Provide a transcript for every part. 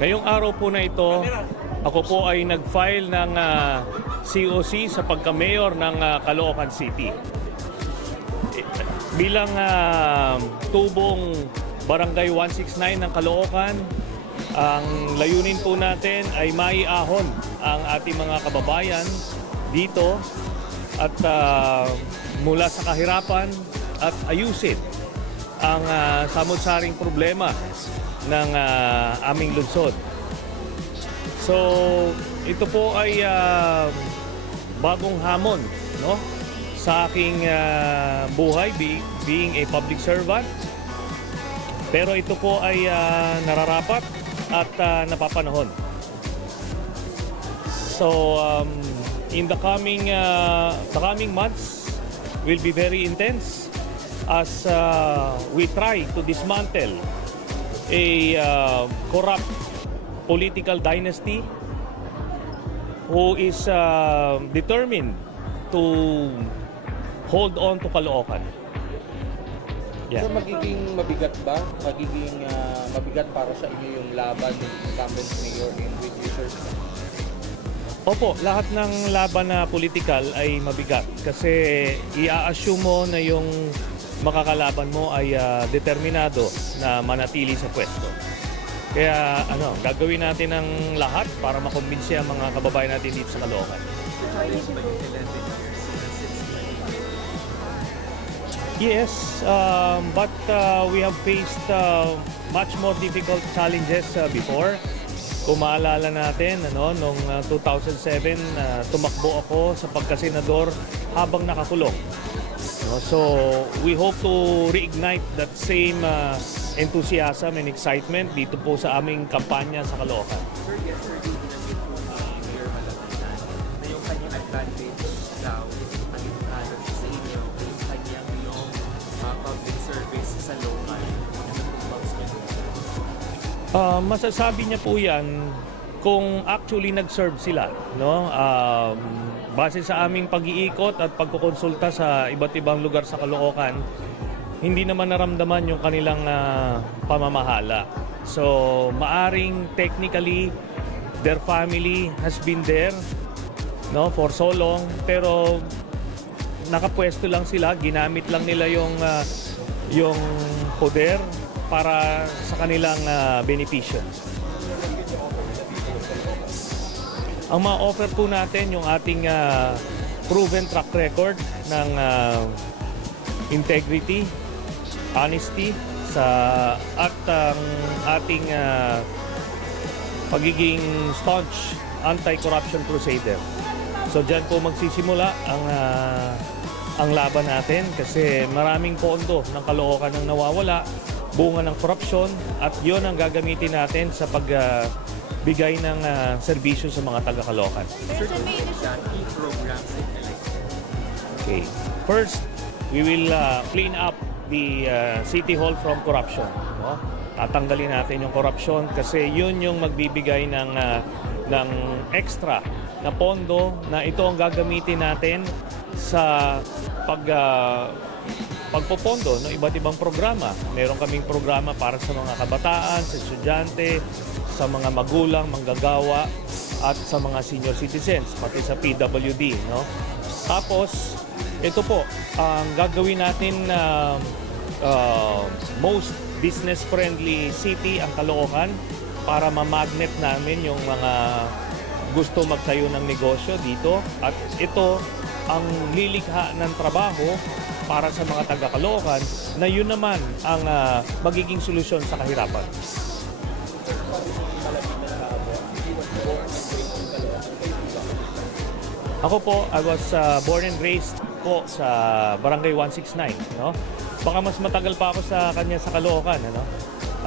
Ngayong araw po na ito, ako po ay nag-file ng ah, COC sa pagka-mayor ng ah, Caloocan City. Eh, Bilang ah, tubong Barangay 169 ng Caloocan, ang layunin po natin ay maiahon ang ating mga kababayan dito at ah, mula sa kahirapan at ayusin ang ah, samot-saring problema ng ah, aming lungsod. So, ito po ay ah, bagong hamon no? sa aking ah, buhay be- being a public servant. Pero ito po ay ah, nararapat at ah, napapanahon. So, um, in the coming uh, the coming months will be very intense as uh, we try to dismantle a uh, corrupt political dynasty who is uh, determined to hold on to Caloocan. Yeah. So magiging mabigat ba? Magiging ah, mabigat para sa inyo yung laban ng incumbent mayor and with sir? Opo, lahat ng laban na political ay mabigat kasi i-assume mo na yung makakalaban mo ay ah, determinado na manatili sa pwesto. Kaya ano, gagawin natin ang lahat para makumbinsi ang mga kababayan natin dito sa Caloocan. Yes, um, but uh, we have faced uh, much more difficult challenges uh, before. Kung maalala natin, ano, noong uh, 2007, uh, tumakbo ako sa pagkasenador habang nakakulong. No, so, we hope to reignite that same uh, enthusiasm and excitement dito po sa aming kampanya sa Caloocan. Sir, yesterday ni Mayor Malatanan na yung kanyang advantage sa inyo yung kanyang yung uh, public service sa local. Ah, masasabi niya po yan kung actually nag-serve sila. No? Um, base sa aming pag-iikot at pagkukonsulta sa iba't ibang lugar sa Caloocan, hindi naman naramdaman yung kanilang ah, pamamahala. So, maaring technically, their family has been there no, for so long, pero nakapwesto lang sila, ginamit lang nila yung ah, yung poder para sa kanilang ah, Ang mga offer po natin yung ating ah, proven track record ng ah, integrity, honesty sa at ang ating ah, pagiging staunch anti-corruption crusader. So diyan po magsisimula ang ah, ang laban natin kasi maraming pondo ng Caloocan ang nawawala, bunga ng korupsyon at 'yon ang gagamitin natin sa pagbigay ng ah, serbisyo sa mga taga Caloocan. Sir, kung key programs like Okay. First, we will uh, clean up the uh, City Hall from corruption. No? Tatanggalin natin yung corruption kasi yun yung magbibigay ng, uh, ng extra na pondo na ito ang gagamitin natin sa pag uh, pagpopondo ng iba't ibang programa. Meron kaming programa para sa mga kabataan, sa estudyante, sa mga magulang, manggagawa, at sa mga senior citizens, pati sa PWD. No? Tapos, ito po, ang gagawin natin na uh, most business-friendly city ang Caloocan para ma-magnet namin yung mga gusto magtayo ng negosyo dito. At ito ang lilikha ng trabaho para sa mga taga Caloocan na yun naman ang ah, magiging solusyon sa kahirapan. Ako po, I was uh, born and raised po sa Barangay 169, no? Baka mas matagal pa ako sa kanya sa Caloocan, ano?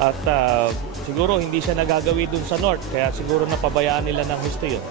At uh, siguro hindi siya nagagawi dun sa North, kaya siguro napabayaan nila ng gusto yun.